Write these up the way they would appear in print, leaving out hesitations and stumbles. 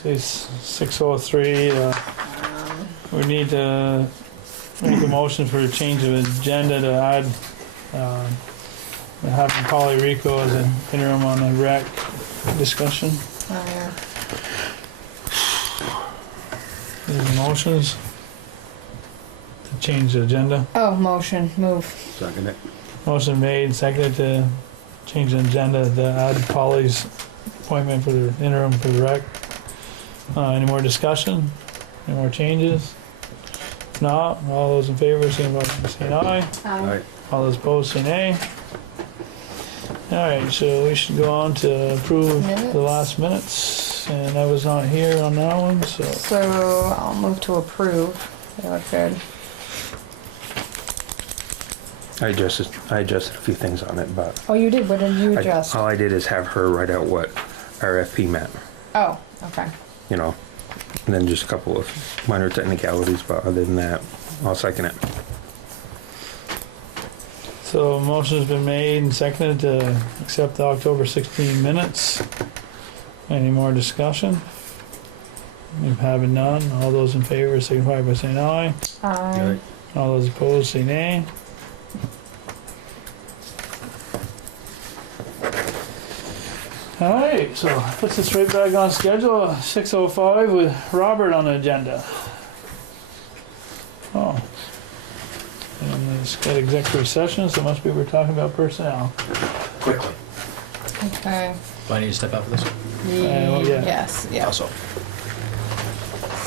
basically 6:03. We need to make a motion for a change of agenda to add having Polly Rico as an interim on the rec discussion. Oh, yeah. Any motions to change the agenda? Oh, motion, move. Second it. Motion made, seconded to change the agenda to add Polly's appointment for the interim for the rec. Any more discussion? Any more changes? If not, all those in favor, signify by saying aye. Aye. All those opposed, say nay. Alright, so we should go on to approve Minutes. the last minutes, and I was not here on that one, so. So I'll move to approve. They look good. I adjusted a few things on it, but Oh, you did? What did you adjust? all I did is have her write out what RFP meant, Oh, okay. you know, and then just a couple of minor technicalities, but other than that, I'll second it. So a motion's been made and seconded to accept the October 16 minutes. Any more discussion? If having none, all those in favor signify by saying aye. Aye. All those opposed say nay. Alright, so puts us right back on schedule, 6:05 with Robert on the agenda. Oh. And it's got executive session, so must be we're talking about personnel. Quickly. Okay. Do I need to step out for this? well, yeah. Yes, yeah. Also,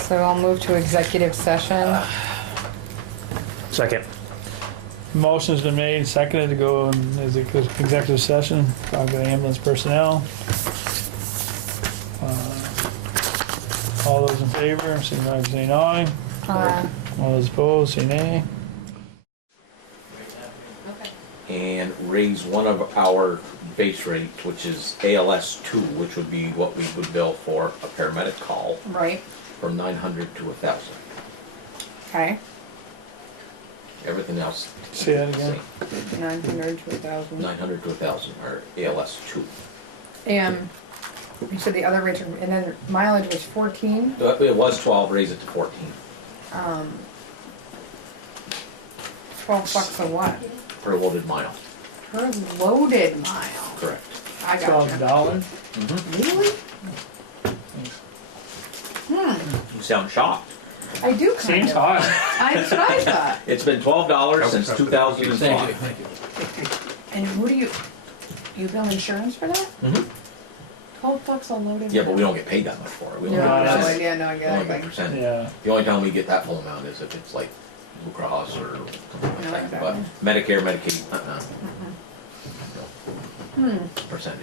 So I'll move to executive session. Second. Motion's been made, seconded to go in executive session, talk about ambulance personnel. All those in favor, signify by saying aye. All those opposed, say nay. And raise one of our base rates, which is ALS 2, which would be what we would bill for a paramedic call, Right. from 900 to 1,000. Okay. Everything else. Say that again. 900 to 1,000. 900 to 1,000 are ALS 2. And you said the other rates are, and then mileage was 14. It was 12, raise it to 14 $12 a what? per loaded mile. Per loaded mile. Correct. I got you. $12. Really? You sound shocked. I do kind Seems of. high. That's what I thought. It's been $12 since 2005. Thank you. And who do you bill insurance for that? Mhm. $12 a loaded. Yeah, but we mile. don't get paid that much for it. We No, only No, get that's- percent. yeah, no, I We get only get it. percentage. Yeah. The only time we get that full amount is if it's like Blue Cross or something No, like that. okay. But Medicare, Medicaid, percentage.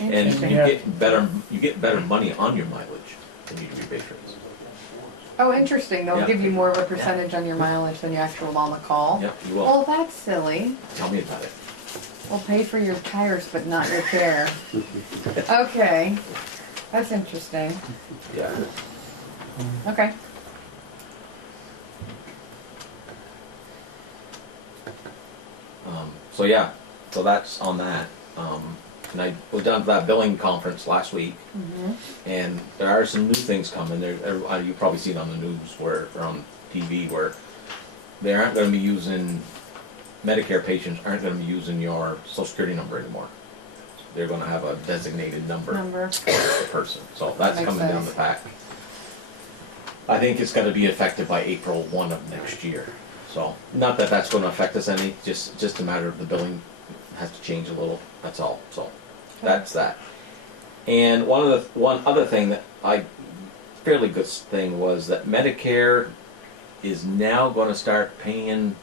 And Interesting. you get better money on your mileage than you do your base rates. Oh, interesting. They'll Yeah. give you more of a percentage on your mileage than your actual on the call. Yeah, you will. Well, that's silly. Tell me about it. We'll pay for your tires, but not your care. Okay. That's interesting. Yeah. Okay. So yeah, so that's on that. And I was down to that billing conference last week, and there are some new things coming. You probably see it on the news or on TV where they aren't going to be using Medicare patients aren't going to be using your Social Security number anymore. They're going to have a designated number for the person. So that's Makes coming down sense. the pack. I think it's going to be effective by April 1 of next year. So not that that's going to affect us any, just a matter of the billing has to change a little. That's all. So that's that. And one other thing that fairly good thing was that Medicare is now going to start paying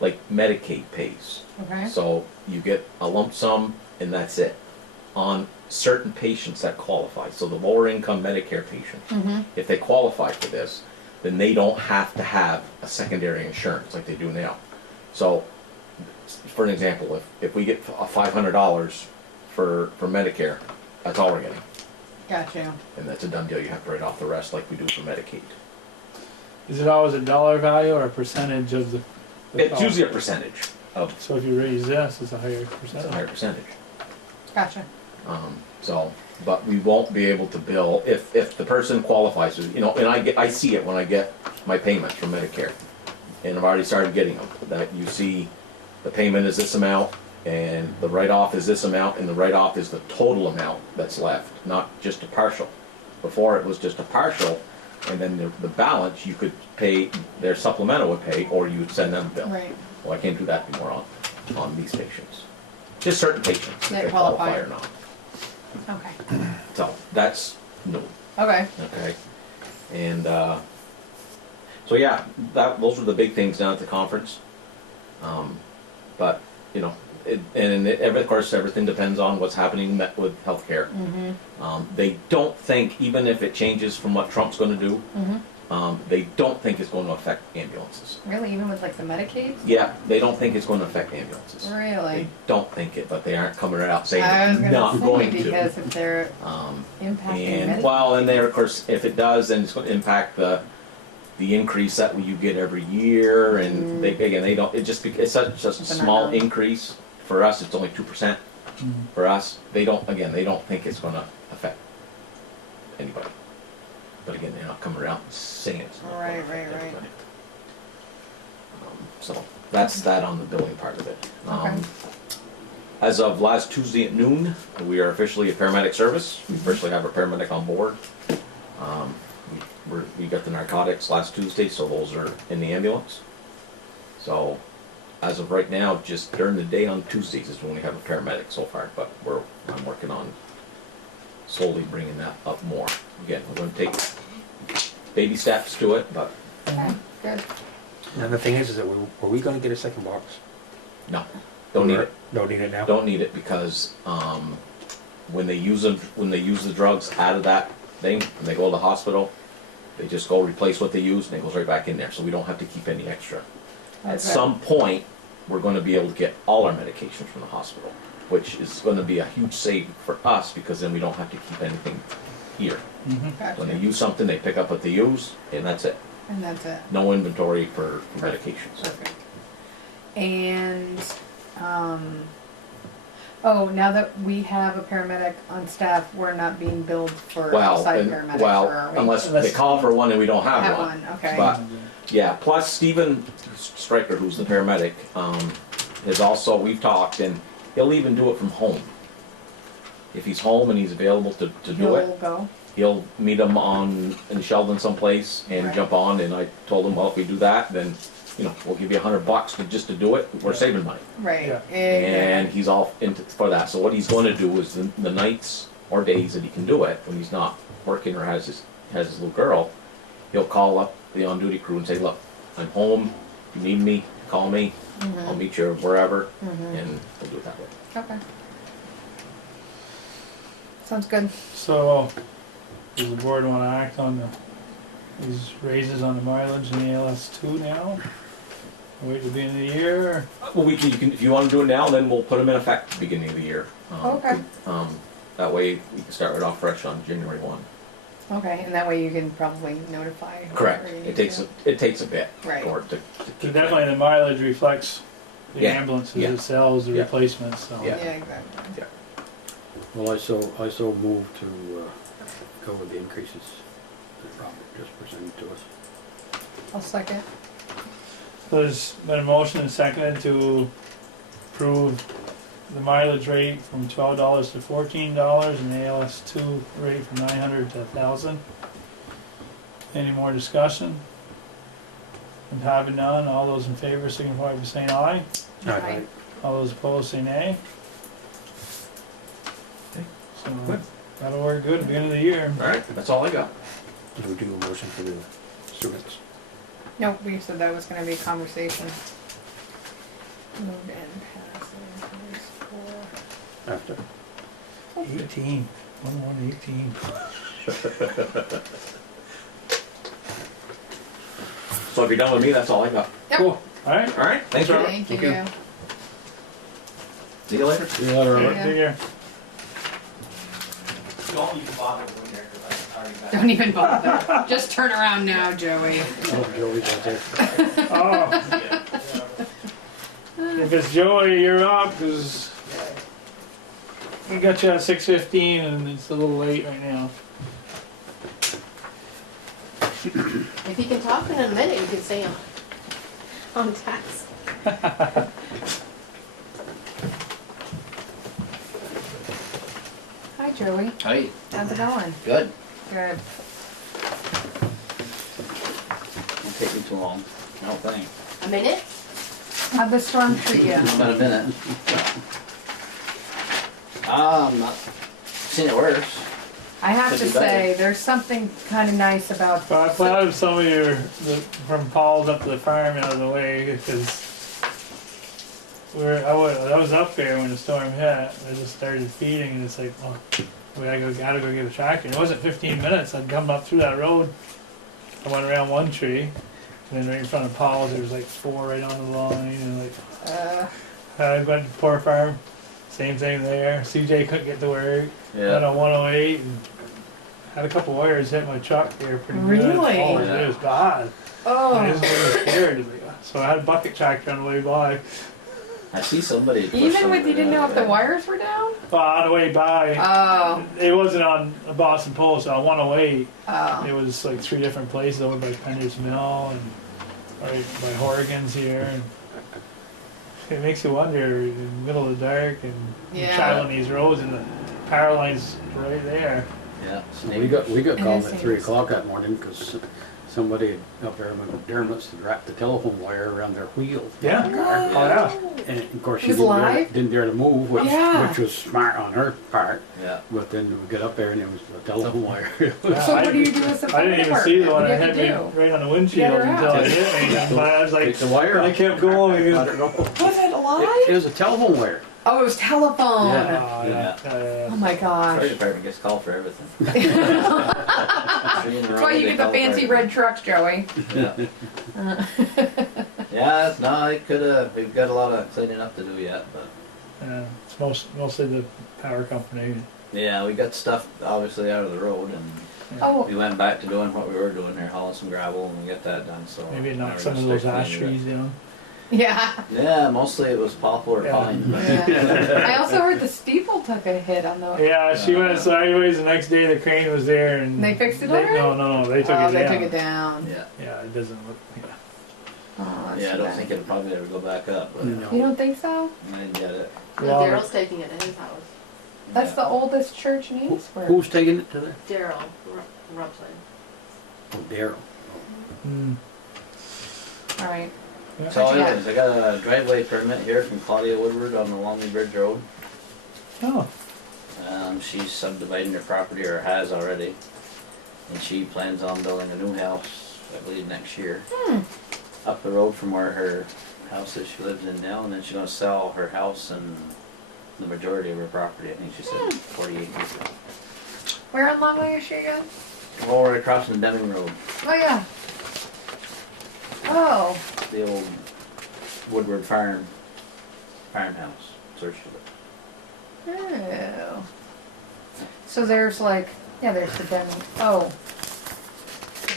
like Medicaid pays. Okay. So you get a lump sum and that's it on certain patients that qualify. So the lower income Medicare patients, if they qualify for this, then they don't have to have a secondary insurance like they do now. So for an example, if we get $500 for Medicare, that's all we're getting. Gotcha. And that's a done deal. You have to write off the rest like we do for Medicaid. Is it always a dollar value or a percentage of the It's cost? usually a percentage of So if you raise this, it's a higher it's a percentage. higher percentage. Gotcha. So, but we won't be able to bill if the person qualifies, you know, and I see it when I get my payments from Medicare. And I've already started getting them, that you see the payment is this amount and the write-off is this amount and the write-off is the total amount that's left, not just a partial. Before it was just a partial and then the balance you could pay, their supplemental would pay, or you would send them a bill. Right. Well, I can't do that anymore on these patients. Just certain patients, if They they qualify qualify. or not. Okay. So, that's new, Okay. okay? And, so yeah, those were the big things down at the conference. But, you know, of course, everything depends on what's happening with healthcare. They don't think, even if it changes from what Trump's gonna do, they don't think it's gonna affect ambulances. Really, even with like the Medicaid? Yeah, they don't think it's gonna affect ambulances. They Really? don't think it, but they aren't coming out saying I was it's not gonna going say, to. because if they're Um, impacting And, Medicaid. well, and there, of course, if it does, then it's gonna impact the increase that you get every year, and they, again, they don't, it's such a small Banana. increase. For us, it's only 2%. For us, they don't think it's gonna affect anybody. But again, they're not coming around saying it's not gonna Right, affect right, right. everybody. So, that's that on the billing part of it. Okay. As of last Tuesday at noon, we are officially a paramedic service. We officially have a paramedic on board. We got the narcotics last Tuesday, so those are in the ambulance. So, as of right now, just during the day on Tuesdays is when we have a paramedic so far, but I'm working on slowly bringing that up more. Again, we're gonna take baby steps to it, but Okay, good. And the thing is that were we gonna get a second box? no, don't need it. Don't need it now? Don't need it because when they use the drugs out of that thing, when they go to the hospital, they just go replace what they use and it goes right back in there, so we don't have to keep any extra. At Okay. some point, we're gonna be able to get all our medications from the hospital, which is gonna be a huge save for us because then we don't have to keep anything here. When they Gotcha. use something, they pick up what they use and that's it. And that's it. No inventory for medications. Perfect. And, oh, now that we have a paramedic on staff, we're not being billed for Well, outside paramedics, or are we? unless they call for one and we don't have Have one. one, okay. But, yeah, plus Stephen Stryker, who's the paramedic, is also, we've talked, and he'll even do it from home. If he's home and he's available to do He'll it, go, he'll meet him in Sheldon someplace and Right. jump on, and I told him, well, if we do that, then, you know, we'll give you $100 just to do it, we're saving money. right. Yeah. And he's all into for that. So what he's going to do is the nights or days that he can do it, when he's not working or has his little girl, he'll call up the on-duty crew and say, look, I'm home, if you need me, call me, I'll meet you wherever, and we'll do it that way. Okay. Sounds good. So, does the board wanna act on these raises on the mileage in the ALS2 now? Wait till the end of the year? Well, you can, if you want to do it now, then we'll put them in effect at the beginning of the year. Okay. That way we can start right off fresh on January 1. Okay, and that way you can probably notify. Correct. whoever you It need takes a bit. Right. Or to So keep definitely the mileage reflects the Yeah, ambulances yeah. it sells, the Yeah. replacements, so. to. Yeah. Yeah, exactly. Well, I so move to go with the increases that Robert just presented to us. I'll second. So there's been a motion and seconded to approve the mileage rate from $12 to $14 and the ALS2 rate from 900 to 1,000. Any more discussion? And having none, all those in favor signify by saying aye. Aye. All those opposed say nay. Okay. So Good. that'll work good at the end of the year. All right, that's all I got. Did we do a motion for the students? No, we said that was gonna be a conversation. Move and pass the After? 18. 1/1/18. So if you're done with me, that's all I got. Yep. Cool. All right. All right, thanks, Robert. Thank you. See you later. See you later, Robert. Yeah. Take care. Don't even bother going there because I already got Don't even bother. Just turn around now, Joey. Oh, Joey's out there. Oh, if it's Joey, you're up, 'cause we got you at 6:15 and it's a little late right now. If you can talk in a minute, you can stay on task. Hi Joey, Hey, how's it going? good. Good. Won't take you too long. No thing. A minute? How'd the storm treat you? About a minute. Not seen it worse. I have Could to be better. say, there's something kinda nice about, But I plowed some of from Paul's up to the farm out of the way, because I was up there when the storm hit, I just started feeding, and it's like, oh, we gotta go get a tractor. And it wasn't 15 minutes, I'd come up through that road, I went around one tree, and then right in front of Paul's, there was like 4 right on the line, and like, I went to poor farm, same thing there, CJ couldn't get to work, went on 108, and had a couple wires hit my truck there pretty good. Really? Oh, it was bad. I oh, was really scared, so I had a bucket tractor on the way by. I see somebody. push even something with, you didn't know if the out wires were down? Well, on the way by, Oh, it wasn't on a Boston Pole, so on 108, oh. it was like 3 different places over by Pender's Mill and right by Horrigan's here. And it makes you wonder, in the middle of the dark and Yeah. traveling these roads, and the power line's right there. Yeah. So we got It called is at 3 dangerous. o'clock that morning because somebody up there in McDermott's had wrapped the telephone wire around their wheel. Yeah. Car. Oh, yeah. And of course It she was live? didn't dare to move, Yeah. which was smart on her part. Yeah. But then we got up there and it was a telephone wire. Yeah, So I what do you didn't- do as a I fire didn't even department? see the one What do that you hit have me to do? right on the windshield Get her until out. it hit me. But I was Take like, the wire I off. kept going. I Because, don't know. Was it It alive? was a telephone wire. Oh, it was telephone. Yeah. Oh my Fire gosh. department gets called for everything. That's why you get the fancy red trucks, Joey. Yeah. Yeah. No, it could have. We've got a lot of cleaning up to do yet, but it's mostly the power company. yeah, we got stuff obviously out of the road, and Oh, we went back to doing what we were doing there, hauling some gravel, and we get that done. So Maybe now knock we're some of gonna those start ash cleaning it. trees down. yeah. Yeah, mostly it was poplar or Yeah. pine. But Yeah. I also heard the steeple took a hit on the. Yeah, she went sideways. The next day, the crane was there, and They fixed it they, already? No, they took Oh, it they down. took it down. yeah, Yeah, it doesn't look. Yeah. Oh, that's yeah, I too don't bad. think it'll probably ever go back up. But No. You don't think so? I didn't get it. No, Well, Daryl's taking it in his house. That's Yeah. the oldest church in Enosburg. Who's taking it to the? Daryl Rumpling. Oh, Daryl. Mm. All right. So What you got? anyways, I got a driveway permit here from Claudia Woodward on the Longley Bridge Road. Oh, She's subdividing her property, or has already, and she plans on building a new house, I believe, next year. Up the road from where her house is she lives in now, and then she's gonna sell her house and the majority of her property. I think she said 48 acres. Where on Longley is she again? Oh, right across from Deming Road, Oh yeah. Oh, the old Woodward farmhouse. Search for it. oh. So there's like, yeah, there's the den. Oh,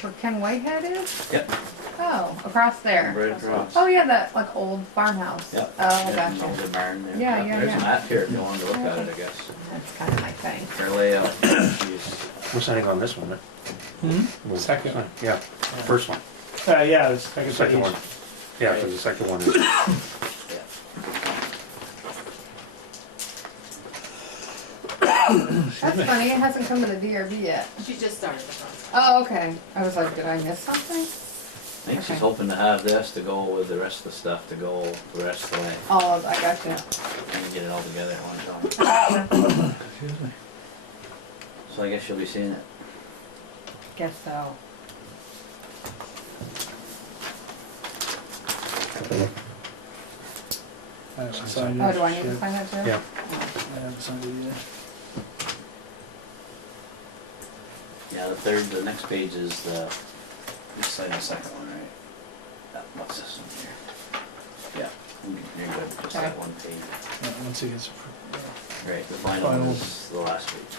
where Ken Whitehead is? Yep. Oh, across there. Right across. Oh yeah, that like old farmhouse. Yep. Oh, Yeah, gotcha. and the barn there. Yeah, yeah, There's yeah. a map here if you wanted to look at it, I guess. That's kind of my thing. Her layout. She's We're signing on this one, right? We'll Second. sign- Yeah, first one, yeah, it's second one. Yeah, because the second one is, That's funny. It hasn't come to the DRB yet. She just started the process. Oh, okay. I was like, did I miss something? I think she's Okay. hoping to have this to go with the rest of the stuff to go the rest of the way Oh, I gotcha. and get it all together at one time. Excuse me. So I guess you'll be seeing it. Guess so. I haven't signed it. Oh, do I need to Shit. sign that too? yeah. I haven't signed it yet. Yeah, the next page is the, you sign the second one, right? What's this one here? Yeah, you're good, just that Okay. one page. Yeah, once it gets. Right, the final one Final. is the last page.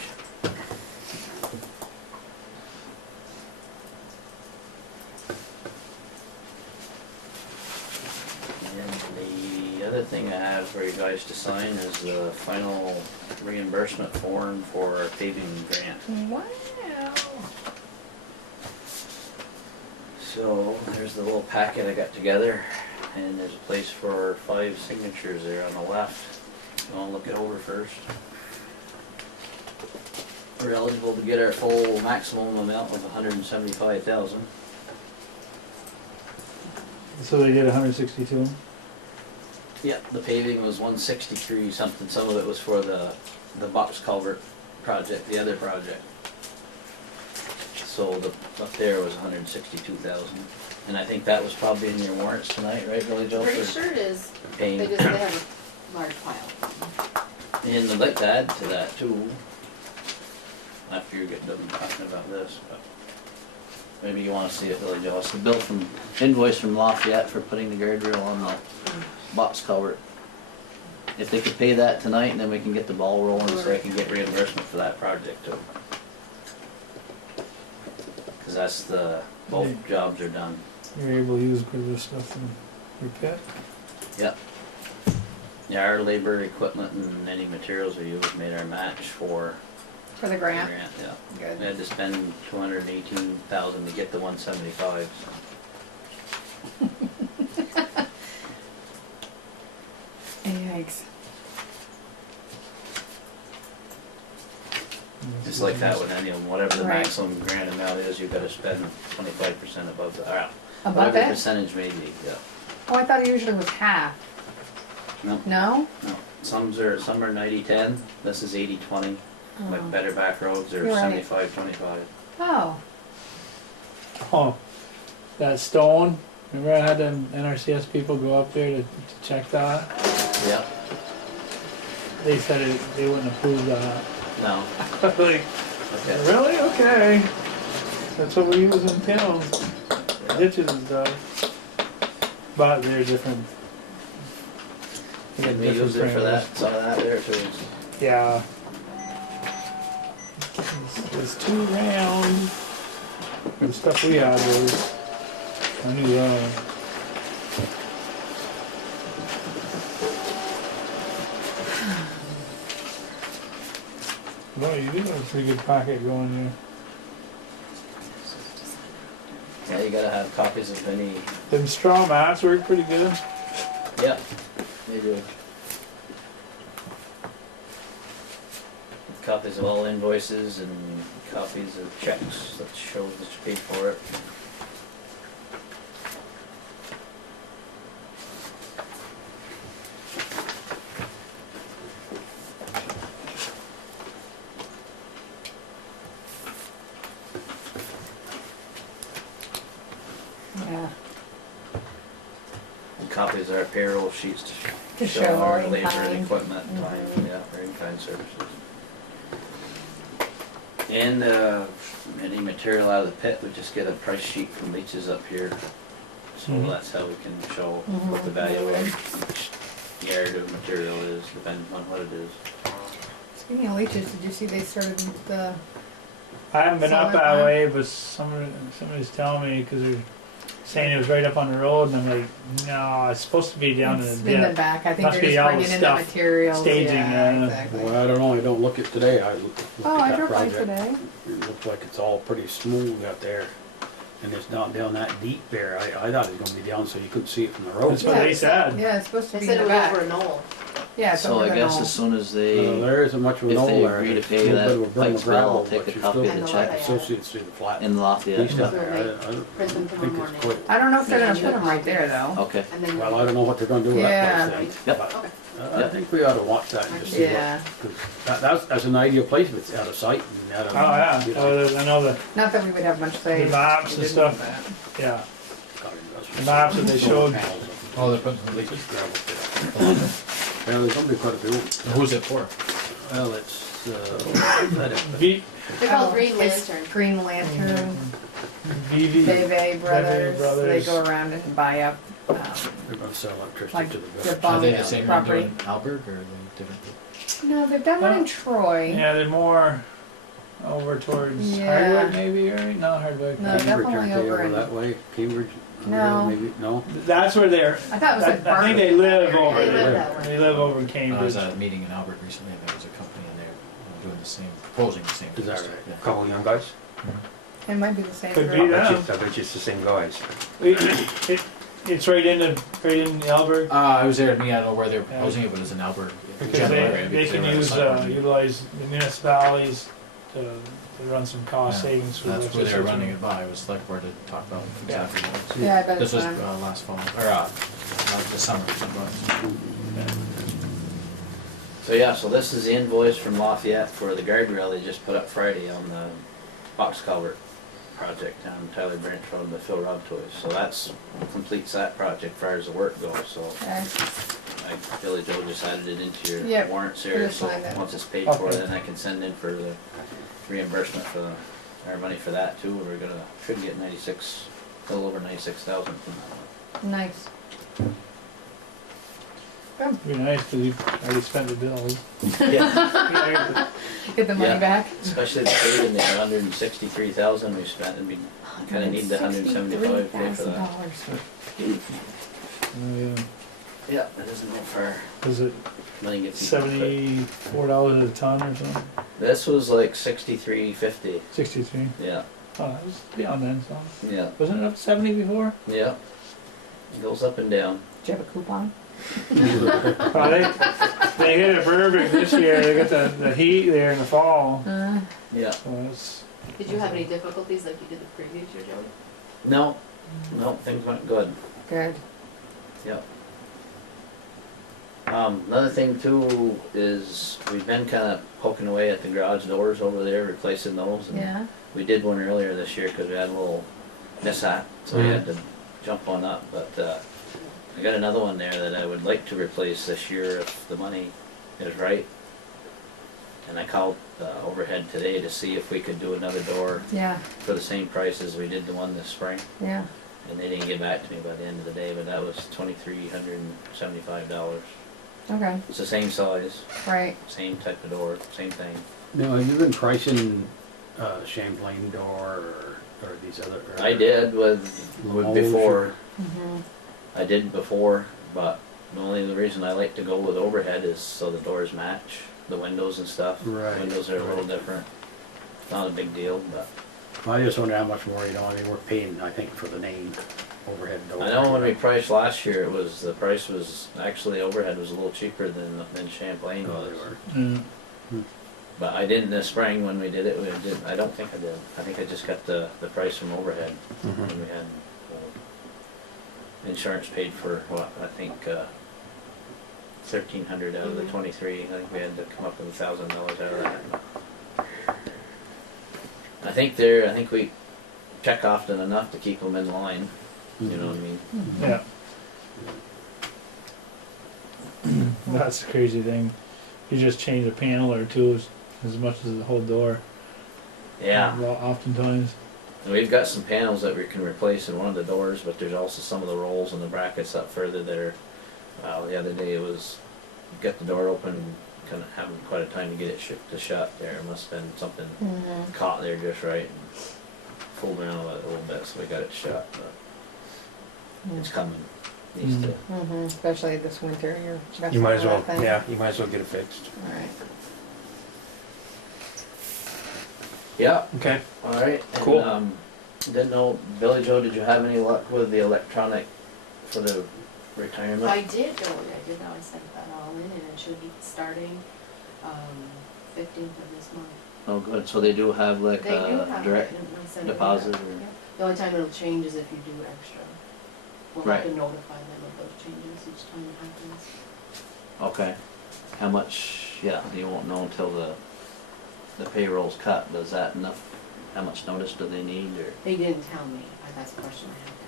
And the other thing thing I have for you guys to sign is the final reimbursement form for our paving grant. Wow. So there's the little packet I got together, and there's a place for 5 signatures there on the left. You wanna look it over first? We're eligible to get our full maximum amount of 175,000. So they did 162? Yep, the paving was 163 something, some of it was for the box culvert project, the other project. So up there was 162,000, and I think that was probably in your warrants tonight, right, Billy Joe? Pretty for sure it is. paying? They have a large pile. And I'd like to add to that too, after you get done talking about this, but maybe you wanna see it, Billy Joe. It's the bill from, invoice from Lafayette for putting the guardrail on the box culvert. If they could pay that tonight, then we can get the ball rolling so I can get reimbursement for that project too. Cause that's both jobs are done. You're able to use good of this stuff in your pit? Yep. Yeah, our labor, equipment, and any materials we used made our match for For the the grant? grant, yeah. Good. We had to spend 218,000 to get the 175. Yikes. Just like that with any of them, whatever the Right. maximum grant amount is, you gotta spend 25% above the, Above whatever it? percentage may be, yeah. Oh, I thought it usually was half. No, No? no. Some are 90-10, this is 80-20. Oh. Like better back roads are You're right. 75-25. Oh, Oh, that stone, remember I had them NRCS people go up there to check that? Yep, They said they wouldn't approve that. no, Like, okay. really? Okay. That's what we use in towns, ditches and stuff. But they're different. They got Can we different use it for parameters. that, some of that there too? Yeah. It's too round. The stuff we had was, I knew that. Well, you do have a pretty good packet going here. Yeah, you gotta have copies of any, Them straw mats work pretty good. yep, they do. Copies of all invoices and copies of checks that show that you paid for it. yeah. And copies of our payroll sheets To to show show our in labor kind. and equipment, time, Mhm. yeah, for in-kind services. And, any material out of the pit, we just get a price sheet from Leach's up here. So Mhm. that's how we can show what the value of each yard of material is, depending on what it is. Speaking of leeches, did you see they started the, I haven't been up Solar that farm? way, but somebody's telling me, cause they're saying it was right up on the road, and I'm like, no, it's supposed to be down in it's the in the dip. back, I think Must they're be just all the bringing in the stuff, materials, staging, yeah, exactly. Well, I don't know, I don't look at today, I looked Oh, at I that drove by project. today. It looks like it's all pretty smooth out there, and it's not down that deep there. I thought it was gonna be down so you couldn't see it from the road. That's what they said. Yeah, it's supposed to They be said in it the was back. over a knoll. Yeah, it's So over I the guess knoll. as soon as No, they, there isn't much of a if knoll they there. agree to It's a pay little that bit of a berm Pikes of gravel, bill, I'll take but a you copy still of the And the check Lafayette. associates see the flat. in Lafayette. Piece down So there. they I don't print them tomorrow think it's morning. quite, I don't know if they're gonna Yeah. put them right there though. Okay, And then. well, I don't know what they're gonna do with that Yeah. place Yep. then. Okay. But I think we ought to watch that and just see Yeah, what, that's an ideal place if it's out of sight and out of. Oh, yeah, you know, oh, I know the not that we would have much say. The maps if and we stuff. didn't, yeah, got the maps that they showed. Oh, they're putting some leeches? Well, there's gonna be quite a few. Who's it for? Well, it's, V They're but- called Oh, Green it's Lantern. Green Lantern, VV. Bebe Brothers, they Brothers. go around and buy up, they're gonna sell electricity like to the the village. Are bum they the same one property. doing Alberg or are they different? No, they've done one in Troy. Yeah, they're more. over towards Yeah. Hardwick maybe, right? No, Hardwick. No, Cambridge, definitely aren't they over over in- that way, Cambridge? No. Maybe, no? That's where they're, I thought it was like I think they live over They live there. that way. They live over in I Cambridge. was at a meeting in Albert recently, and there was a company in there doing the same, proposing the same. Is that things. right? Yeah. Couple young guys? It might be the same Could girl. be that. I bet you it's the same guys. It's right in Enosburgh. I was there at me, I don't know where they're proposing it, but it's in Albert. Because general area, they because can were at a use, site review. utilize the municipalities to run some cost Yeah, savings for That's where they were electricity. running it by, was select board to talk about exactly what it was. Yeah, I bet This it's was fine. last fall, or the summer, something. So yeah, so this is the invoice from Lafayette for the guardrail they just put up Friday on the box culvert project down Tyler Branch Road, the Phil Rob Toys. So that's completes that project as far as the work goes, so Okay. like Billy Joe just added it into your Yep, warrants we here, just so signed it. once it's paid for, Okay. then I can send in for the reimbursement for our money for that too. We're gonna, should get 96, a little over 96,000 from that one. Nice. It'd be nice because you already spent the bills. Yeah, Get the money Yeah. back. especially the paid in the 163,000 we spent, and we kinda need the 175 to pay for that. Oh, yeah. Yeah, that isn't that far. Was it Money gets eaten quick. $74 a ton or something? This was like 63.50. 63. Yeah, Oh, that was beyond then, so. yeah, Wasn't it up to 70 before? yeah. It goes up and down. Do you have a coupon? Oh, they hit a Burbank this year. They got the heat there in the fall. Yeah. So it's, Did you have any difficulties like you did the previous year, Joey? No, no, things went good. Good. Yep. Another thing too is we've been kind of poking away at the garage doors over there, replacing those. And Yeah. we did one earlier this year because we had a little mishap, so we had to jump one up. But I got another one there that I would like to replace this year if the money is right. And I called Overhead today to see if we could do another door Yeah. for the same price as we did the one this spring. Yeah. And they didn't get back to me by the end of the day, but that was $2,375. Okay. It's the same size, Right. same type of door, same thing. Now, have you been pricing Champlain door or these other? Or I did with Lowe's before, Mm-hmm. I did before, but the only reason I like to go with overhead is so the doors match, the windows and stuff. Right, Windows are a little right. different. Not a big deal, but I just wonder how much more, I mean, we're paying, I think, for the name overhead door. I know when we priced last year, the price was, actually overhead was a little cheaper than Champlain Oh, was. they were. But I didn't this spring when we did it, I don't think I did. I think I just got the price from overhead Mhm. when we had insurance paid for what, I think, 1,300 out of the 23. I think we had to come up with $1,000 out of that. I think we check often enough to keep them in line, you know what I mean? yeah. That's the crazy thing. You just change a panel or two as much as the whole door. Yeah. Well, oftentimes. And we've got some panels that we can replace in one of the doors, but there's also some of the rolls and the brackets up further that are, the other day it was, get the door open, kind of having quite a time to get it to shut there. It must have been something Mm-hmm. caught there just right and fooled around with it a little bit, so we got it shut, but it's coming. Needs to, Mm-hmm. Especially this winter, you're messing You might as with well, that thing. yeah, you might as well get it fixed. Alright. yeah, Okay. alright. Cool. Didn't know, Billy Joe, did you have any luck with the electronic for the retirement? I did, Joey, I did, I sent that all in and it should be starting, 15th of this month. Oh, good, so they do have like They do a have direct it, and I sent it deposit out. or? Yeah. The only time it'll change is if you do extra. We'll have Right. to notify them of those changes each time it happens. Okay. How much, yeah, you won't know until the payroll's cut, but is that enough? How much notice do they need, or? They didn't tell me, that's a question I have to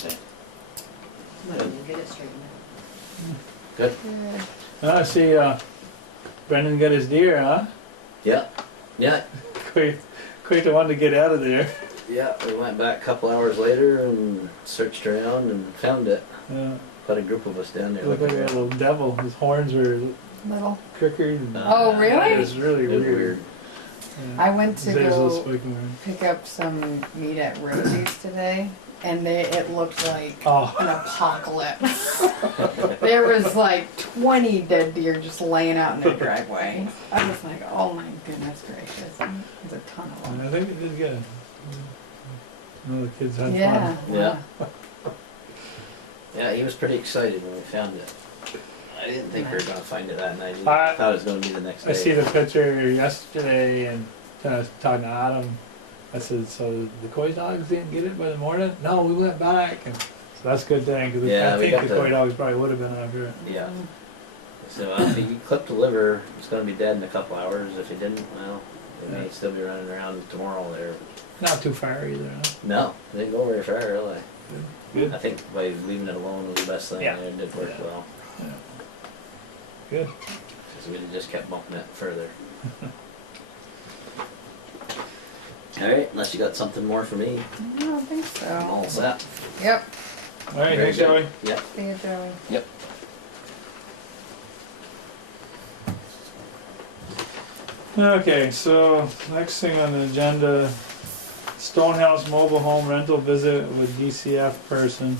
ask them. Okay, But we'll get it straightened out. good. Yeah. I see, Brendan got his deer, huh? Yeah, yeah, Quick to want to get out of there. yeah, we went back a couple hours later and searched around and found it. Yeah. Quite a group of us down there Looked like looking a at it. little devil. His horns were Little. crooked. Oh, really? It was really It was weird. weird. I went to Today's a little go spiky one. pick up some meat at Rosie's today, and it looked like Oh, an apocalypse. There was like 20 dead deer just laying out in the driveway. I was like, oh my goodness gracious. There's a ton of them. I think it did good. No, the kids had Yeah. fun. Yeah. Yeah, he was pretty excited when we found it. I didn't think we were gonna find it that night. I thought it was gonna be the next day. I see the picture yesterday and I was talking to Adam. I said, so the koi dogs didn't get it by the morning? No, we went back. And so that's a good thing because Yeah, I we think got the the- koi dogs probably would have been after it. Yeah. So if he clipped the liver, it's gonna be dead in a couple hours. If he didn't, well, it may Yeah. still be running around tomorrow there. Not too far either, huh? No, they didn't go very far really. Good. I think by leaving it alone was the best thing. Yeah. It did work Yeah. well. Yeah. Good. Because we'd have just kept bumping it further. Alright, unless you got something more for me, I don't think I'm so. all set. Yep. All right, Very thanks, good. Joey. Yep. See you, Joey. Yep. Okay, so next thing on the agenda, Stonehouse mobile home rental visit with DCF person.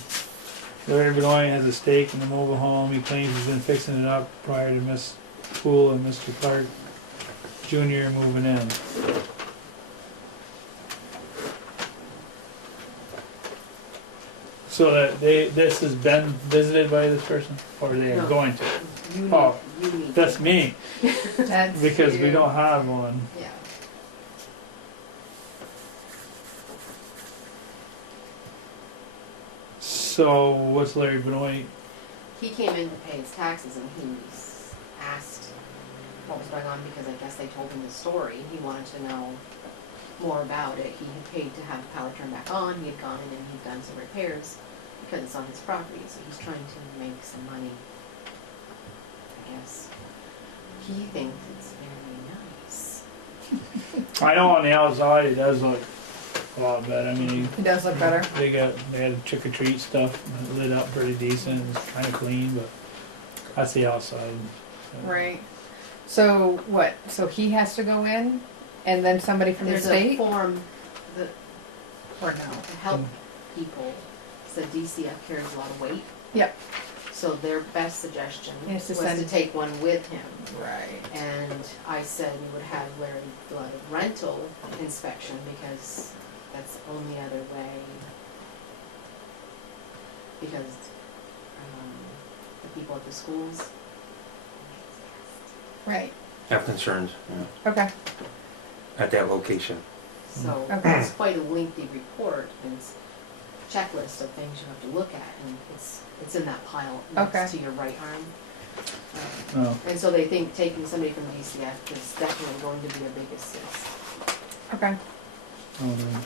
Larry Benoit has a stake in the mobile home. He claims he's been fixing it up prior to Miss Poole and Mr. Clark Jr. moving in. So that this has been visited by this person, or they are No. going to? You need, Oh, you need. That's me, That's because we you. don't have one. Yeah. So what's Larry Benoit? He came in to pay his taxes and he asked what was going on because I guess they told him the story. He wanted to know more about it. He had paid to have the power turned back on. He had gone in and he'd done some repairs because it's on his property. So he's trying to make some money, I guess. He thinks it's very nice. I know on the outside it does look a lot better. I mean, It does look better. they had trick or treat stuff lit up pretty decent. It's kind of clean, but that's the outside. Right. So what? So he has to go in, and then somebody from There's the a state, form that or no? to help people. So DCF carries a lot of weight. Yep. So their best suggestion Is to was send- to take one with him. Right. And I said we would have Larry do a rental inspection because that's the only other way. Because the people at the schools. Right. Have concerns Okay. at that location. So Okay. it's quite a lengthy report and it's a checklist of things you have to look at and it's in that pile Okay. next to your right arm. Oh, And so they think taking somebody from DCF is definitely going to be a big assist. Okay. oh no.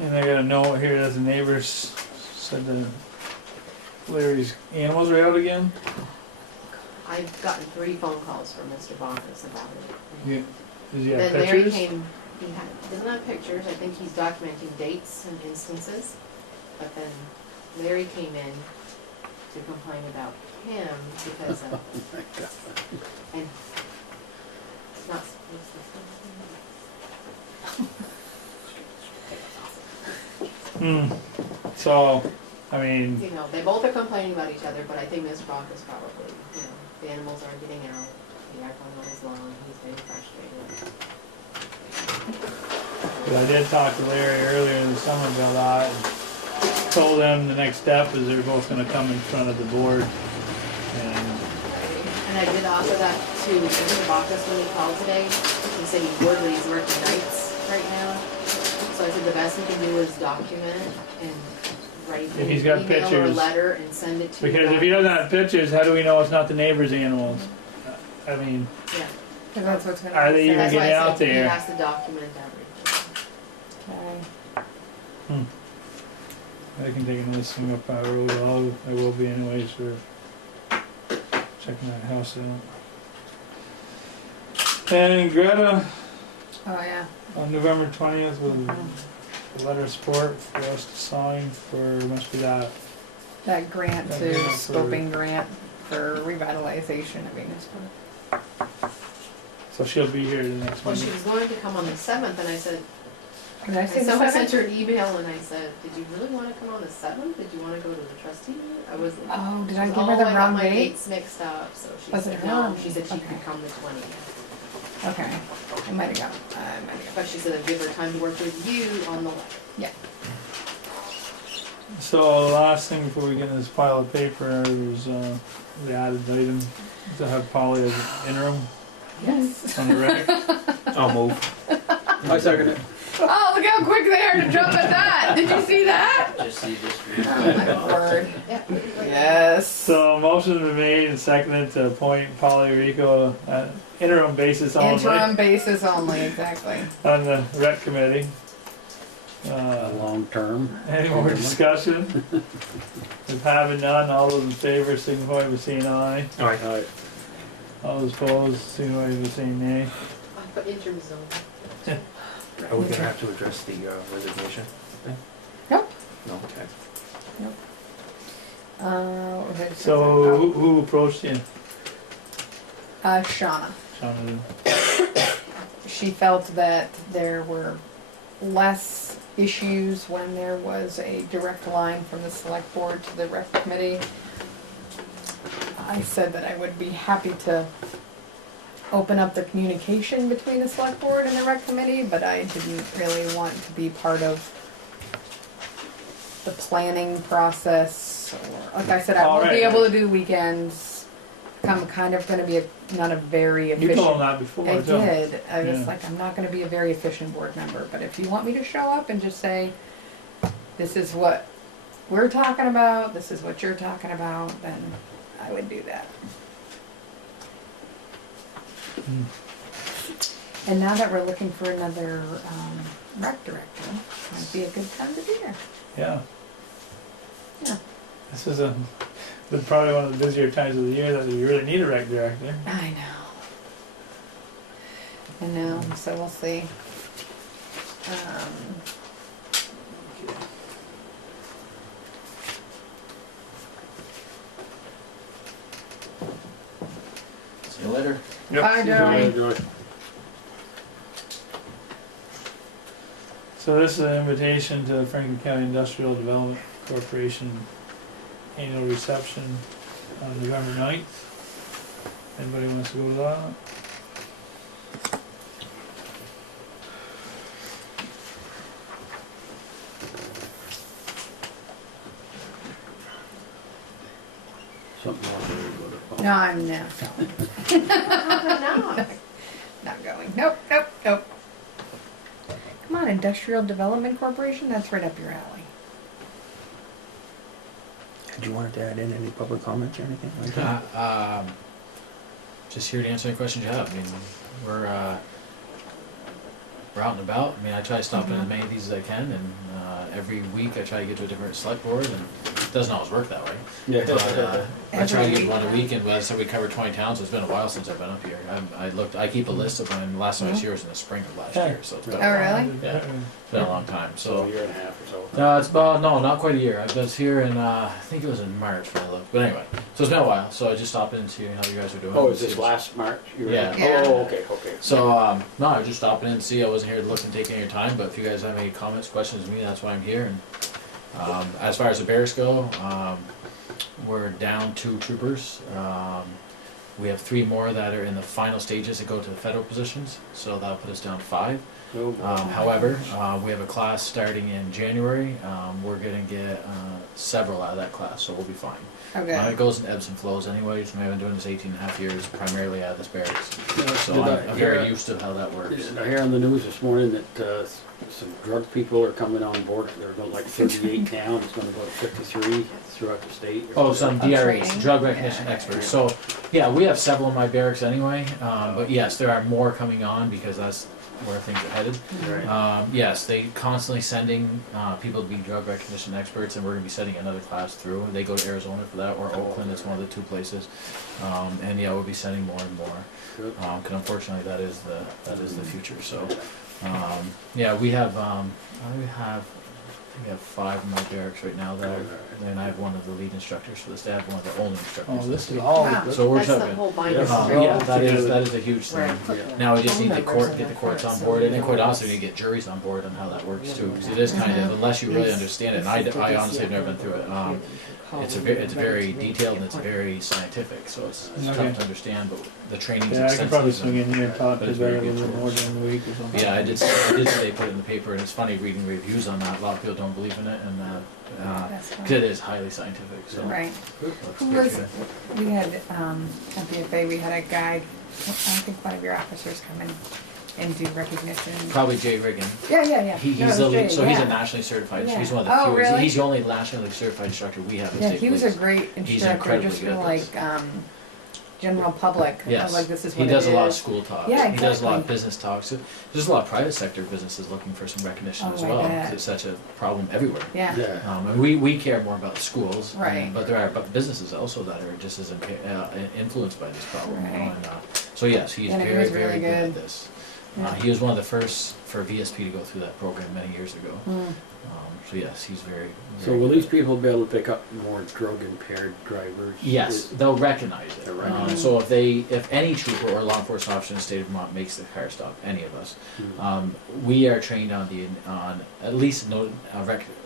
And I got a note here that the neighbors said that Larry's animals are out again. I've gotten 3 phone calls from Mr. Bonus about it. Yeah. Does he have Then Larry pictures? came, he doesn't have pictures, I think he's documenting dates and instances. But then Larry came in to complain about him because of, and it's not, what's this one? So, I mean, You know, they both are complaining about each other, but I think Mr. Bonus probably, you know, the animals aren't getting out, the aircon on his lawn, he's getting frustrated. I did talk to Larry earlier in the summer about that. And told him the next step is they're both gonna come in front of the board. And, And I did offer that to Mr. Bacchus when he called today. He said he would, but he's working nights right now. So I said the best he can do is document and write If he's got an email or a pictures. letter and send it to you because if he doesn't guys. have pictures, how do we know it's not the neighbor's animals? I mean, Yeah. Because that's what's gonna. Are they be even said. That's why getting I out said he there? has to document everything. Okay. I can take another swing up that road. I will be anyways for checking that house out. And Greta Oh yeah. on November 20th with a letter of support for us to sign for, must be that that grant That to grant for- scoping grant for revitalization of Enosburg. So she'll be here the next Well, she meeting. was going to come on the 7th, and I said, Did I say the someone sent seventh? her an email, and I said, did you really want to come on the 7th? Did you want to go to the trustee meeting? I was. Oh, did I she give was her all the got wrong my date? dates mixed up, so she Was said it no. wrong? She said she Okay. could come the 20th, Okay, I might have got, but she said I'd give her time to work with you on the letter. yeah. So last thing before we get in this pile of paper, there's the added item to have Polly as an interim Yes. on the rec. I'll move. I second it. Oh, look how quick they are to jump at that! Did you see that? Just see this. Oh my word. Yeah. Yes. So motion's been made and seconded to appoint Polly Rico at interim basis only Interim basis only, exactly. on the rec committee. Long term. Any more discussion? If having none, all those in favor signify by saying aye. Alright. All those opposed signify by saying nay. I put interim zone. Are we gonna have to address the resignation thing? Nope. No, okay. What was I So who approached you? Shauna. Shauna? She felt that there were less issues when there was a direct line from the select board to the rec committee. I said that I would be happy to open up the communication between the select board and the rec committee, but I didn't really want to be part of the planning process. Or, like I said, I won't be Alright. able to do weekends. I'm kind of gonna be not a very You efficient. told him that before, I too. did. I was Yeah. like, I'm not gonna be a very efficient board member, but if you want me to show up and just say, this is what we're talking about, this is what you're talking about, then I would do that. Hmm. And now that we're looking for another rec director, might be a good time to be there. Yeah. Yeah. This is probably one of the busier times of the year that you really need a rec director. I know, so we'll see. See you later. Bye, Joey. So this is an invitation to Franklin County Industrial Development Corporation annual reception on November 9th. Anybody wants to go to that? Something else there you go to. No, I'm not going. No. Not going. Nope, nope, nope. Come on, Industrial Development Corporation, that's right up your alley. Did you want to add in any public comments or anything like that? Just here to answer any questions you have. I mean, we're out and about. I mean, I try to stop in as many of these as I can, and every week I try to get to a different select board, and it doesn't always work that way. Yeah. But I try to Every get one a week, and as I said, we covered 20 towns, so it's been a while since I've been up here. I keep a list of when the last time I was here was in the spring of last Yeah. year, so it's been, Oh, really? Yeah. It's been a long time. So So a year and a half or so. no, it's about not quite a year. I was here in I think it was in March when I looked. But anyway, so it's been a while. So I just stopped in to see how you guys are doing. Oh, is this last March? You were- Yeah. Yeah. Oh, okay. So no, I was just stopping in to see. I wasn't here to look and take any of your time, but if you guys have any comments, questions to me, that's why I'm here. And as far as the bears go, we're down 2 troopers. We have 3 more that are in the final stages to go to the federal positions, so that'll put us down 5. Oh, boy. However, we have a class starting in January. We're gonna get several out of that class, so we'll be fine. Okay. It goes in ebbs and flows anyways. I've been doing this 18.5 years, primarily out of this barracks. So Did I I'm hear- very used to how that works. Did I hear on the news this morning that some drug people are coming on board? They're going like 38 now, and it's going to go to 53 throughout the state. Oh, some Oh, DREs, training? drug recognition Yeah. experts. So, yeah, we have several in my barracks anyway. But yes, there are more coming on because that's where things are headed. Right. Yes, they constantly sending people to be drug recognition experts, and we're going to be sending another class through. They go to Arizona for that, or Oakland. It's one of the 2 places. And yeah, we'll be sending more and more. Good. Because unfortunately, that is the future. So, yeah, we have we have 5 in my barracks right now that are, and I have one of the lead instructors for this. They have one of the only instructors. Oh, for this this. is all. Wow. So we're That's the talking. whole binder. Yeah, that is a huge thing. Right. Now we just need to Phone get the numbers courts on on the board, front, and then so quite it's- honestly, we need to get juries on board on how that works too, because it is kind of, unless you really understand it, and I honestly have never been through it. It's very detailed and it's very scientific, so it's Okay. tough to understand, but the training's Yeah, I extensive. can probably swing in here and talk But to it's you very about it a good little more tools. during the week or something. Yeah, I did say they put it in the paper, and it's funny reading reviews on that. A lot of people don't believe in it, and That's because fine. it is highly scientific. So Right. let's Who get was, you- we had, at the FA, we had a guy, I think one of your officers come in and do recognition. Probably Jay Riggin. Yeah. He's No, the it was lead, Jay, so he's a yeah. nationally certified. Yeah. He's one of the Oh, few. really? He's the only nationally certified instructor we have in Yeah, state he was a police. great He's instructor, incredibly just good for at like, this. general public, Yes. like this is He what it does a lot of is. school talks. Yeah, He does a lot of exactly. business talks. There's a lot of private sector businesses looking for some recognition Oh, as I well, bet. because it's such a problem everywhere. Yeah, And we care more about schools, Right. but there are businesses also that are just as influenced by this problem. You know, Right. and, so yes, he's And he very, was very really good at good. this. Yeah. He was one of the first for VSP to go through that program many years ago. Mm. So yes, he's very. So very will good. these people be able to pick up more drug impaired drivers? Yes, they'll recognize it. They'll recognize So if any trooper or law enforcement officer in the state of Vermont makes the car stop, any of us, we are trained on at least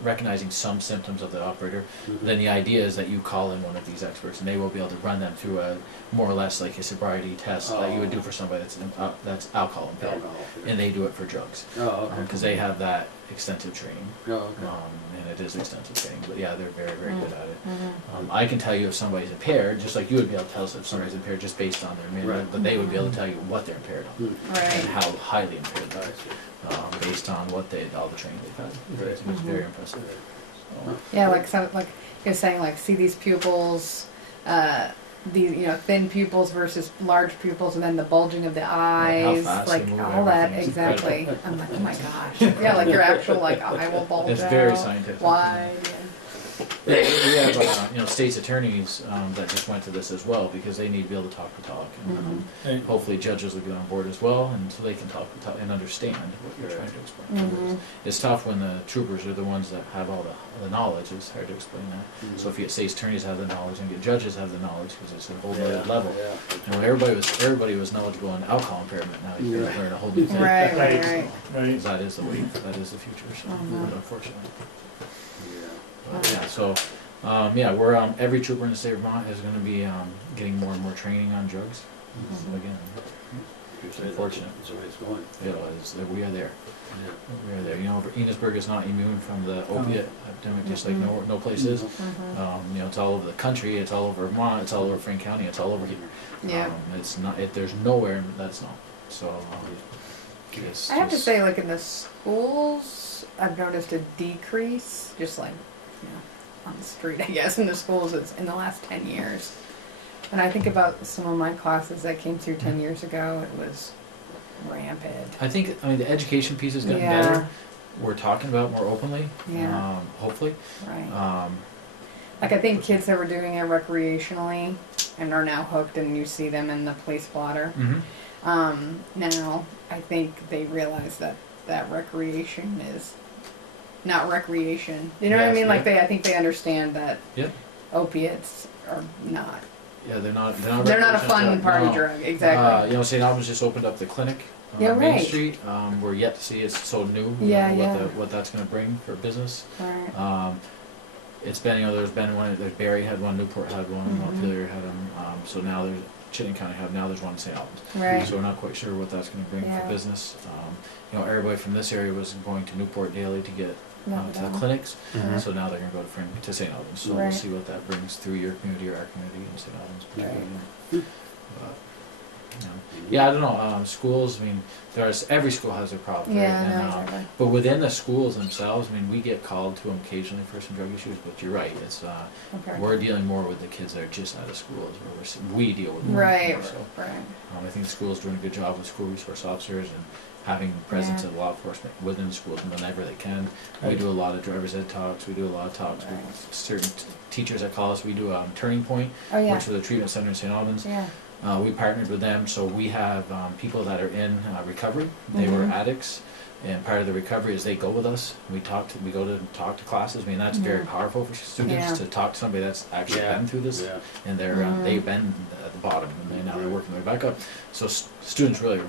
recognizing some symptoms of the operator. Then the idea is that you call in one of these experts, and they will be able to run them through a more or less like a sobriety test that you would do for somebody that's alcohol impaired, and they do it for drugs Oh, okay. because they have that extensive training. Oh, okay. And it is extensive training, but yeah, they're very, very good at it. Mhm. I can tell you if somebody's impaired, just like you would be able to tell us if somebody's impaired just based on their manner, Right. but they would be able to tell you what they're impaired on and Right. how highly impaired they I are, see. based on all the training they've had. Right. It's very impressive. So, Yeah, like some, like you're saying, like see these pupils, these thin pupils versus large pupils, and then the bulging of the eyes, fast they like move, all that everything's exactly. incredible. I'm like, oh my gosh, yeah, like your actual like eye will bulge It's out, very scientific. wide. We have state's attorneys that just went to this as well because they need to be able to talk the talk. And, Hey, hopefully judges will get on board as well, and so they can talk and understand what you're trying to explain. Mhm. It's tough when the troopers are the ones that have all the knowledge. It's hard to explain that. So if you get state's attorneys have the knowledge and get judges have the knowledge, because it's a whole other level. Yeah. You know, everybody was knowledgeable in alcohol impairment. Now you Right. can learn a whole new thing. Right, right, Right. right. right, Because that is the way. That is the future. So Mhm. unfortunately. Yeah. But, yeah. So we're every trooper in the state of Vermont is going to be getting more and more training on drugs. So again, unfortunate. That's the way it's going. We are there. Yeah. We are there. You know, Enosburg is not immune from the opiate epidemic, just like no place is. Mhm. It's all over the country. It's all over Vermont. It's all over Frank County. It's all over here. Yeah. It's not. There's nowhere that's not. So. It's I have to just- say, like in the schools, I've noticed a decrease, just like, on the street, I guess, in the schools, it's in the last 10 years. And I think about some of my classes that came through 10 years ago, it was rampant. I think. The education piece is getting Yeah. better. We're talking about it more openly. Yeah. Hopefully. Right. Like I think kids that were doing it recreationally and are now hooked, and you see them in the police blotter. Now I think they realize that recreation is not recreation. You know what I Yes, mean? Like yeah. I think they understand that Yeah. opiates are not. Yeah, they're not. They're not a fun party no. drug. Exactly. St. Albans just opened up the clinic on Yeah, Main right. Street. We're yet to see. It's so new. Yeah, what, yeah. what that's going to bring for business. Right. It's been, there's been one. There's Barry had one, Newport had one, Mhm. Montpelier had them. So now there's Chittenden County have. Now there's one in St. Albans. Right. So we're not quite sure what that's going to bring Yeah. for business. Everybody from this area was going to Newport daily to get to the clinics. Mhm. So now they're going to go to St. Albans. So we'll Right. see what that brings through your community or our community in St. Albans. Right. But, yeah, I don't know. Schools. Every school has their problem. Yeah. Right? No, And, exactly. but within the schools themselves, we get called to them occasionally for some drug issues. But you're right. It's Okay. we're dealing more with the kids that are just out of school. Is where we deal with more. Right. More, so Right. I think the school's doing a good job with school resource officers and having presence Yeah. of law enforcement within the schools whenever they can. We Right. do a lot of driver's ed talks. We do a lot of talks Right. with certain teachers that call us. We do Turning Point, Oh yeah. which is a treatment center in St. Albans. Yeah. We partnered with them, so we have people that are in recovery. They were Mhm. addicts. And part of the recovery is they go with us. We go to talk to classes. I mean, that's very powerful for students Yeah. to talk to somebody that's actually Yeah. been through this, Yeah. and they've been at the bottom, and now they're working their way back up. So students really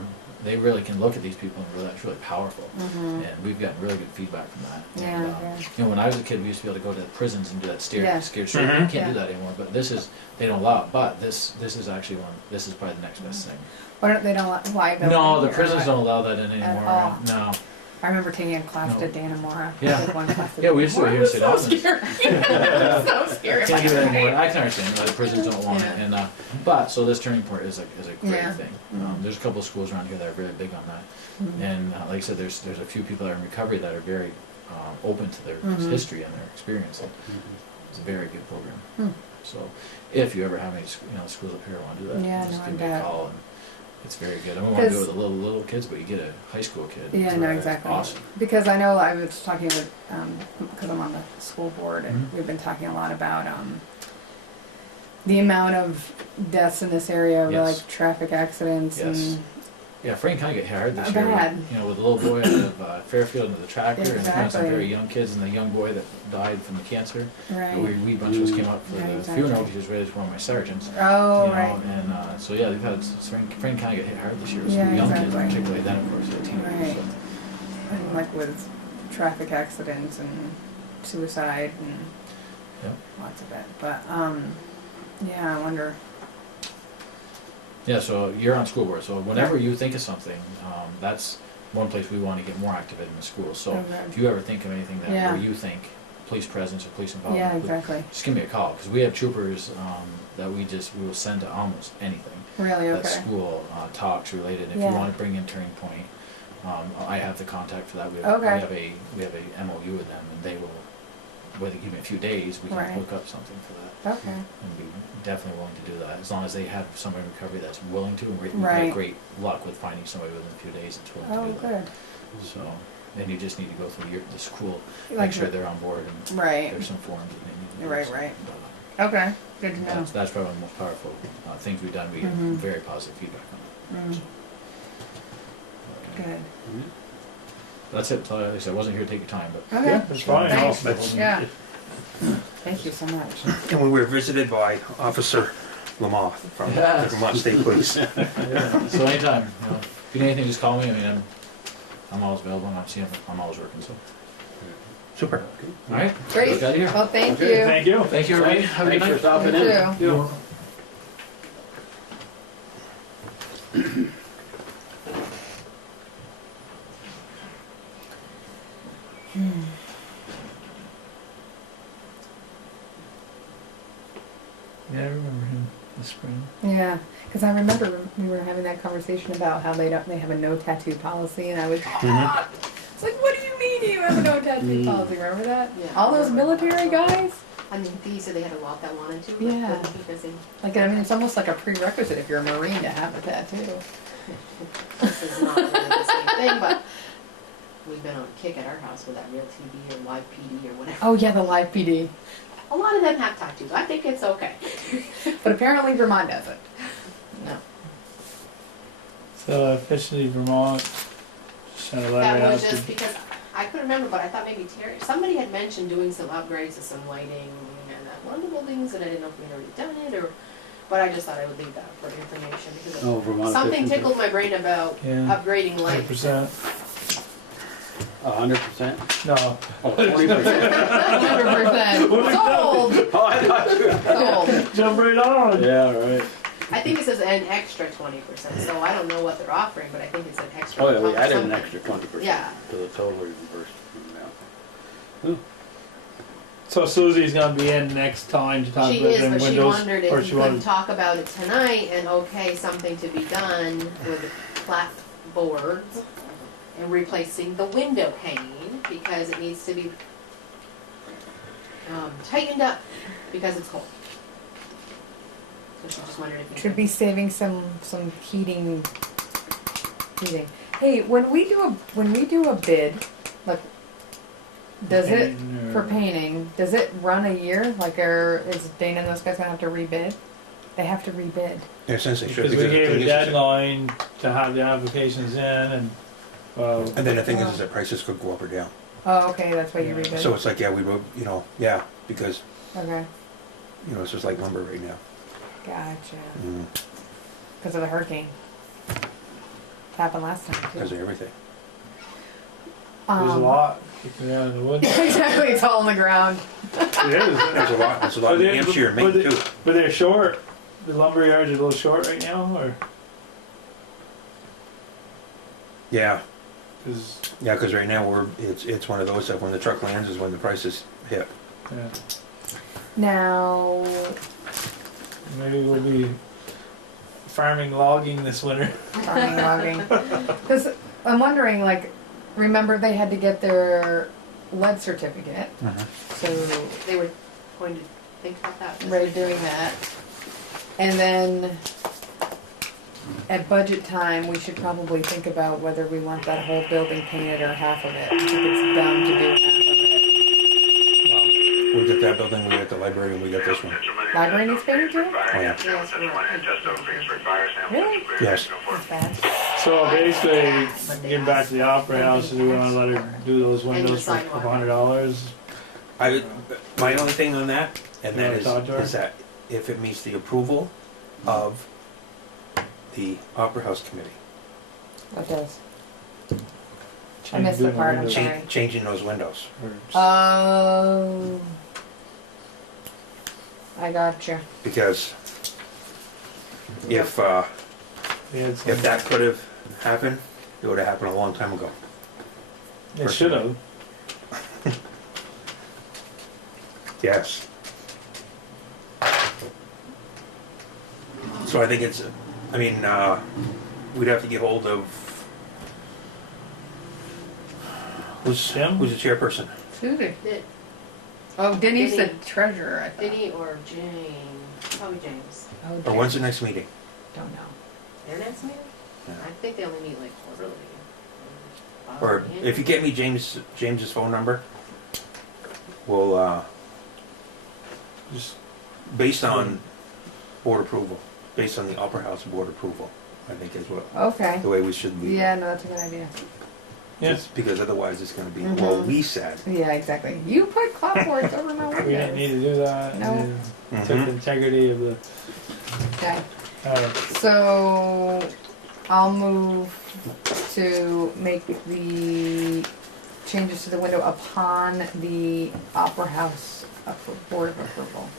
can look at these people and that's really powerful. Mhm. And we've gotten really good feedback from that. Yeah, And, yeah. You know, when I was a kid, we used to be able to go to the prisons and do that Yeah. scared straight. Mhm. You can't Yeah. do that anymore. But they don't allow it. But this is actually this is probably the next best thing. Why don't they don't why don't No, they the or prisons what? don't allow that in anymore. all? No. I remember taking a class No. to Dannemora. Yeah. I did one class to Yeah, we used to Dannemora. here in It was St. so Albans. scary. So scary. Can't do that anymore. I can understand why the prisons don't want Yeah. it. And but so this turning point is a great Yeah. thing. Mhm. There's a couple of schools around here that are very big on that. Mhm. And like I said, there's a few people that are in recovery that are very open to their Mhm. history and their experience. And it's a very good program. Hmm. So if you ever have any schools up here want to do that, Yeah, just no, give I me a bet. call. And it's very good. I don't want to do it Because- with the little kids, but you get a high school kid. Yeah, it's no, it's exactly. Awesome. Because I know I was talking with, because I'm on the school board, and Mhm. we've been talking a lot about the amount of deaths in this area, Yes. like traffic accidents Yes. and Yeah, Frank kind of get hard this Bad. year. You know, with the little boy out of Fairfield and the tractor, and some Exactly. very young kids, and the young boy that died from the cancer. right. We bunch of us came up for Yeah, the exactly. funeral because he was raised as one of my sergeants. Oh, You know, right. and so yeah, they've had Frank kind of get hit hard this year with Yeah, some young exactly. kids, particularly then, of course, the teenagers. Right. So. And like with traffic accidents and suicide and Yep. lots of it. But yeah, I wonder. Yeah, so you're on school board, so whenever you think of something, that's one place we want to get more active in the schools. So Okay. if you ever think of anything that Yeah. where you think police presence or police involvement, Yeah, exactly. just give me a call, because we have troopers that we will send to almost anything Really, that okay. school talks related. If Yeah. you want to bring in Turning Point, I have the contact for that. Okay. We have a MOU with them, and they will, whether they give me a few days, we can Right. hook up something for that, Okay. and be definitely willing to do that, as long as they have somebody in recovery that's willing to. And we've Right. had great luck with finding somebody within a few days that's willing Oh, to do that. good. So, and you just need to go through the school, Like make sure the- they're on board, and Right. there's some forms that they need to do. Right, so, right. but, Okay. Good to know. that's probably one of the most powerful things we've done. We get Mhm. very positive feedback on it. Mm, So, okay. good. That's it. Like I said, I wasn't here to take your time, but Okay. Yeah, that's fine. Thanks. But- Yeah. Thank you so much. And we were visited by Officer Lamar from the Yes. Vermont State Police. so anytime, if you need anything, just call me. I mean, I'm always available, and I'm always working. So, Super. all right, Great. Got here. Well, thank Okay, you. Thank you. Thank you, everybody. Have a good Thanks for night. stopping You in. too. Yeah, I remember him this spring. Yeah, because I remember we were having that conversation about how they have a no tattoo policy, and I was it's like, what do you mean you have a no tattoo policy? Remember that? Yeah. All those military guys. I mean, they said they had a lot that wanted to, but Yeah. couldn't because they, Like, I mean, it's almost like a prerequisite if you're a Marine to have a tattoo. this is not really the same thing, but we've been on a kick at our house with that Real TV or Live PD or whatever. Oh yeah, the live PD. A lot of them have tattoos. I think it's okay. But apparently Vermont doesn't. No. So officially Vermont sent a letter That out was to. just because I couldn't remember, but I thought maybe somebody had mentioned doing some upgrades to some lighting and one of the buildings, and I didn't know if we'd already done it or. But I just thought I would leave that for information because Oh, Vermont. something officials. tickled my brain about Yeah. upgrading lights. 100%. 100%? No. Oh, 20%. 100%. Sold. Oh, I thought you. Sold. Jump right on. Yeah, right. I think it says an extra 20%, so I don't know what they're offering, but I think it's an extra. Oh, yeah, we added an something. extra 20% Yeah. to the total reimbursement amount. So Susie's gonna be in next time to talk She about is, them but she windows, wondered or if she we couldn't wanted. talk about it tonight and okay, something to be done with the clapboards and replacing the window pane because it needs to be tightened up because it's cold. So she just wondered if you Should be saving some heating. Hey, when we do a bid, like, does it for painting? Does it run a year? Like, is Dana and those guys gonna have to rebid? They have to rebid. Yeah, since they should. Because we gave a they- deadline to have the applications in, and And then the thing is that prices could go up or down. Oh, okay, that's why you read it. So it's like, yeah, we wrote, yeah, because, Okay, it's just like lumber right now. gotcha. Mm, Because of the hurricane. Happened last time because too. of everything. There's a lot kicking out of the woods. Exactly, it's all on the ground. It is. There's a lot in But New they- Hampshire and Maine but they- too. But they're short. The lumber yards are a little short right now, or Yeah, because because right now it's one of those that when the truck lands is when the prices hit. yeah, Now, maybe we'll be farming logging this winter. farming, logging. Because I'm wondering, like, remember they had to get their lead certificate, so They were going to think about that. this Ray week. doing that. And then at budget time, we should probably think about whether we want that whole building painted or half of it. I think it's dumb to do half of it. We got that building, we got the library, and we got this one. Library needs painted too? Oh, yeah. Yes, we're- Really? Yes. That's bad. So basically, getting back to the opera house, do we want to let her do those windows for $200? My only thing on that, and You that wanna talk to her? is that if it meets the approval of the Opera House Committee, What does? I missed the part, I'm sorry. changing those windows. Oh. I gotcha. Because if that could have happened, it would have happened a long time ago. It should have. Yes. So I think we'd have to get hold of, who's Jim? the chairperson? Susie. Did- Oh, Denny's the Denny. treasurer, I thought. Denny or James? Probably James. Oh, Or Denny. when's the next meeting? Don't know. Their next meeting? Yeah. I think they only meet like quarterly. Or if you get me James's phone number, we'll, Just based on board approval, based on the Opera House board approval, I think is what, Okay. the way we should leave it. Yeah, no, that's a good idea. yeah. Just because otherwise it's gonna be, Mhm. well, we said. Yeah, exactly. You put clapboards over my windows. We didn't need to do that. No. Took the integrity of the. Okay. Alright. So I'll move to make the changes to the window upon the Opera House board of approval.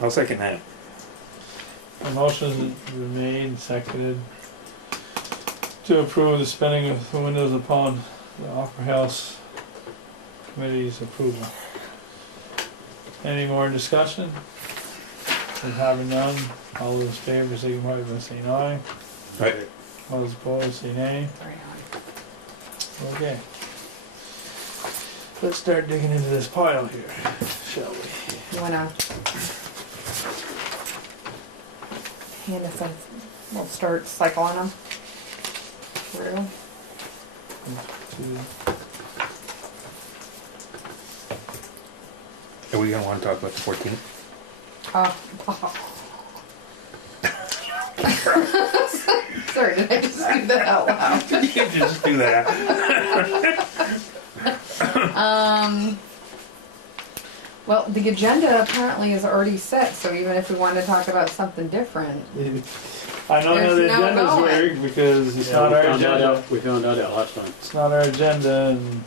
I'll second that. A motion's been made and seconded to approve the spending of the windows upon the Opera House Committee's approval. Any more discussion? If having none, all those in favor, signify by saying aye. Right. All those opposed, say nay. Right on. Okay. Let's start digging into this pile here, shall we? You wanna hand us we'll start cycling them through. Are we gonna wanna talk about the 14th? Sorry, did I just do that out loud? You can just do that. Well, the agenda apparently is already set, so even if we wanted to talk about something different, I don't know the There's no agenda's going. weird because it's Yeah, not we our found that agenda. out- We found that out last time. It's not our agenda and.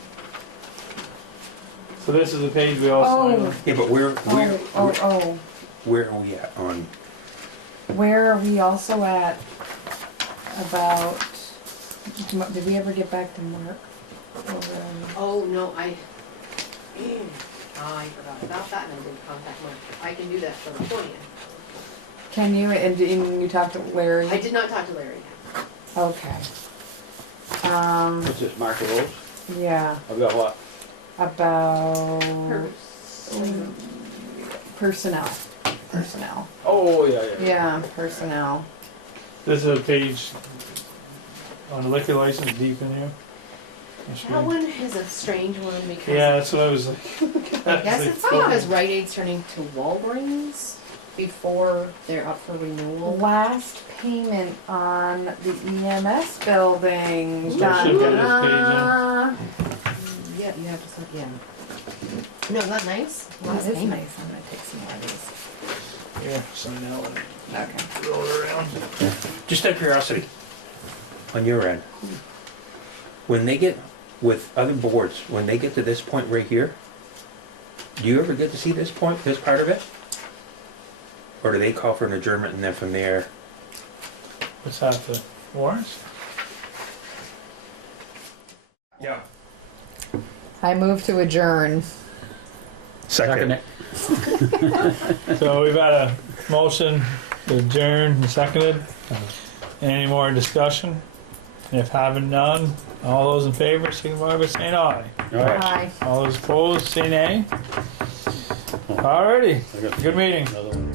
So this is the page we all signed Oh. on. Yeah, but oh, where are we at on, where are we also at about, did we ever get back to Mark? Oh, no, I forgot about that and I didn't contact Mark. I can do that for the 20th. Can you, and you talked to Larry? I did not talk to Larry. Okay. What's this, Mark Rose? Yeah, I've got what? about Person. personnel. Oh, yeah. Yeah, personnel. This is a page on the liquor license deep in here. That one is a strange one because Yeah, that's what I was like. I guess it's because Rite Aid's turning to Walgreens. before They're up for renewal. last payment on the EMS building. Should Dun, get dun, this dun. Yeah, you have to start, yeah. No, is that nice? That Last is payment. nice. I'm gonna take some more of these. Here, sign that one. Okay. Roll it around. Just out of curiosity, on your end, when they get, with other boards, when they get to this point right here, do you ever get to see this point, this part of it? Or do they call for an adjournment and then from there? What's that, the warrants? Yeah. I move to adjourn. Second it. So we've had a motion to adjourn and seconded. Any more discussion? If having none, all those in favor, signify by saying aye. All right. Aye. All those opposed, say nay. Alrighty, I got good meeting. another one.